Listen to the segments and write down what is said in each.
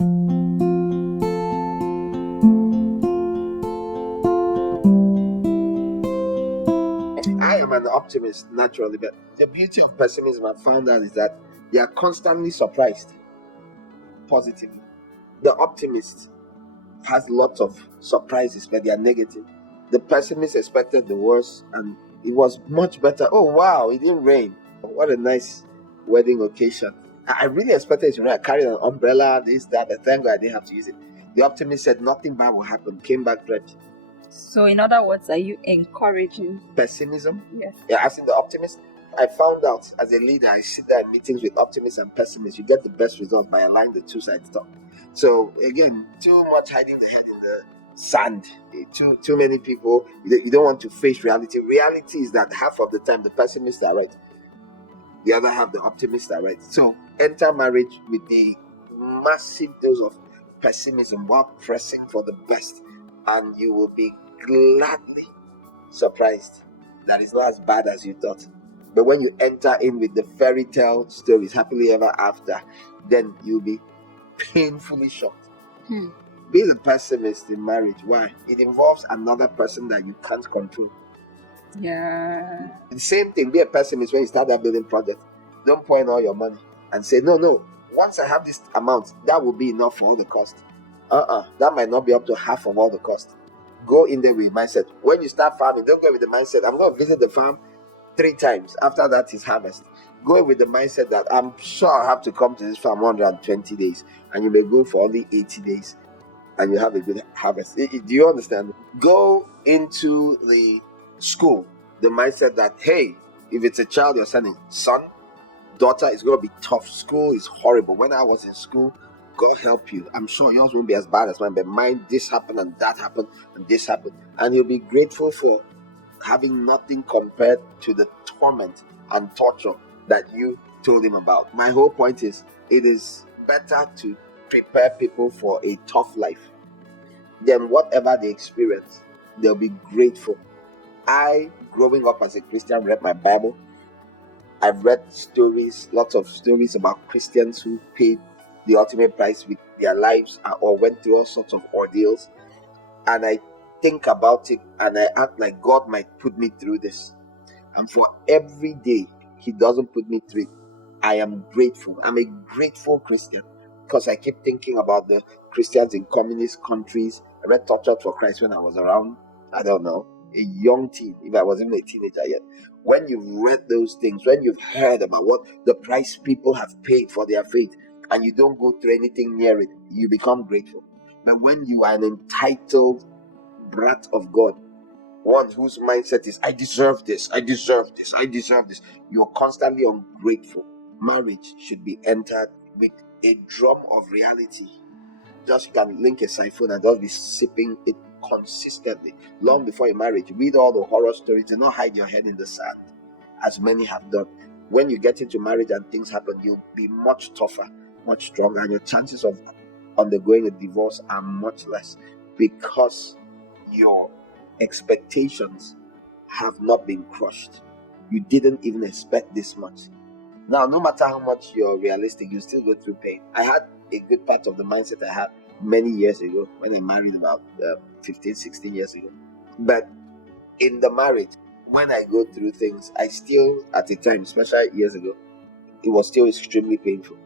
I am an optimist naturally, but the beauty of pessimism I found out is that they are constantly surprised positively. The optimist has lots of surprises, but they are negative. The pessimist expected the worst and it was much better. Oh wow, it didn't rain. What a nice wedding occasion. I really expected it to rain. I carried an umbrella, this, that, but thank God I didn't have to use it. The optimist said nothing bad will happen, came back ready. So, in other words, are you encouraging Pessimism? Yes. Yeah, asking the optimist. I found out as a leader, I sit there in meetings with optimists and pessimists. You get the best results by allowing the two sides talk. So again, too much hiding the head in the sand. Too many people. You don't want to face reality. Reality is that half of the time the pessimists are right, the other half the optimists are right. So enter marriage with the massive dose of pessimism while pressing for the best, and you will be gladly surprised that it's not as bad as you thought. But when you enter in with the fairy tale stories, happily ever after, then you'll be painfully shocked. Being a pessimist in marriage, why? It involves another person that you can't control. Yeah. The same thing, be a pessimist when you start that building project. Don't pour in all your money and say, no, once I have this amount, that will be enough for all the cost. That might not be up to half of all the cost. Go in there with mindset. When you start farming, don't go with the mindset, I'm going to visit the farm 3 times. After that is harvest. Go with the mindset that I'm sure I'll have to come to this farm 120 days. And you may go for only 80 days. And you have a good harvest. Do you understand? Go into the school, the mindset that, hey, if it's a child you're sending, son, daughter, it's going to be tough. School is horrible. When I was in school, God help you, I'm sure yours won't be as bad as mine, but mine, this happened and that happened and this happened. And you'll be grateful for having nothing compared to the torment and torture that you told him about. My whole point is, it is better to prepare people for a tough life. Then whatever they experience, they'll be grateful. I, growing up as a Christian, read my Bible. I've read stories, lots of stories about Christians who paid the ultimate price with their lives or went through all sorts of ordeals. And I think about it and I act like God might put me through this. And for every day He doesn't put me through it, I am grateful. I'm a grateful Christian because I keep thinking about the Christians in communist countries. I read Tortured for Christ when I was around, I don't know, a young teen, if I wasn't even a teenager yet. When you've read those things, when you've heard about what the price people have paid for their faith, and you don't go through anything near it, you become grateful. But when you are an entitled brat of God, one whose mindset is, I deserve this, I deserve this, I deserve this, you're constantly ungrateful. Marriage should be entered with a drum of reality. Just you can link a siphon and just be sipping it consistently. Long before your marriage, read all the horror stories. Do not hide your head in the sand, as many have done. When you get into marriage and things happen, you'll be much tougher, much stronger, and your chances of undergoing a divorce are much less because your expectations have not been crushed. You didn't even expect this much. Now, no matter how much you're realistic, you still go through pain. I had a good part of the mindset I had many years ago when I married about 15, 16 years ago. But in the marriage, when I go through things, I still, at the time, especially years ago, it was still extremely painful.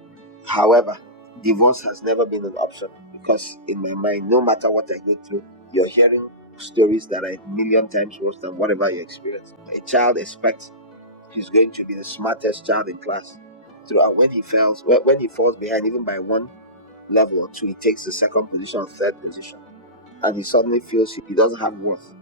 However, divorce has never been an option because in my mind, no matter what I go through, you're hearing stories that are a million times worse than whatever you experience. A child expects he's going to be the smartest child in class. Throughout, when he falls behind, even by one level or two, he takes the second position or third position, and he suddenly feels he doesn't have worth.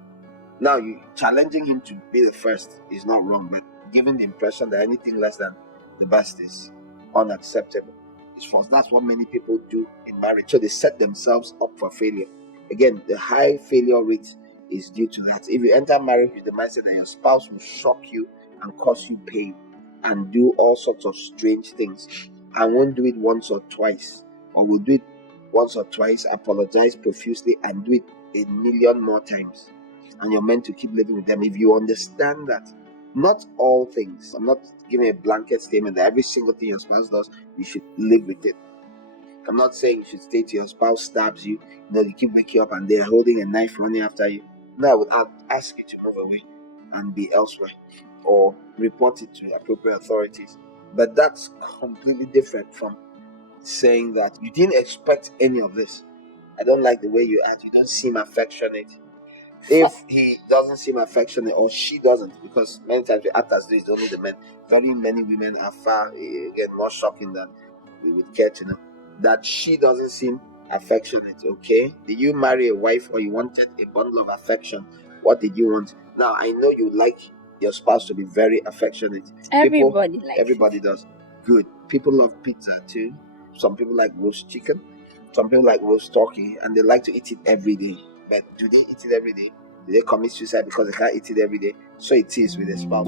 Now, you challenging him to be the first is not wrong, but giving the impression that anything less than the best is unacceptable is false. That's what many people do in marriage. So they set themselves up for failure. Again, the high failure rate is due to that. If you enter marriage with the mindset that your spouse will shock you and cause you pain and do all sorts of strange things and won't do it once or twice, or will do it once or twice, apologize profusely and do it a million more times, and you're meant to keep living with them, if you understand that not all things, I'm not giving a blanket statement that every single thing your spouse does, you should live with it. I'm not saying you should stay till your spouse stabs you. You keep waking up and they're holding a knife running after you. No, I would ask you to move away and be elsewhere, or report it to appropriate authorities. But that's completely different from saying that you didn't expect any of this. I don't like the way you act. You don't seem affectionate. If he doesn't seem affectionate, or she doesn't, because many times we act as though it's only the men. Very many women are far again more shocking than we would care to know. That she doesn't seem affectionate. Okay, did you marry a wife or you wanted a bundle of affection? What did you want? Now I know you like your spouse to be very affectionate. Everybody does. Good. People love pizza too. Some people like roast chicken. Some people like roast turkey, and they like to eat it every day. But do they eat it every day? Do they commit suicide because they can't eat it every day? So it is with a spouse.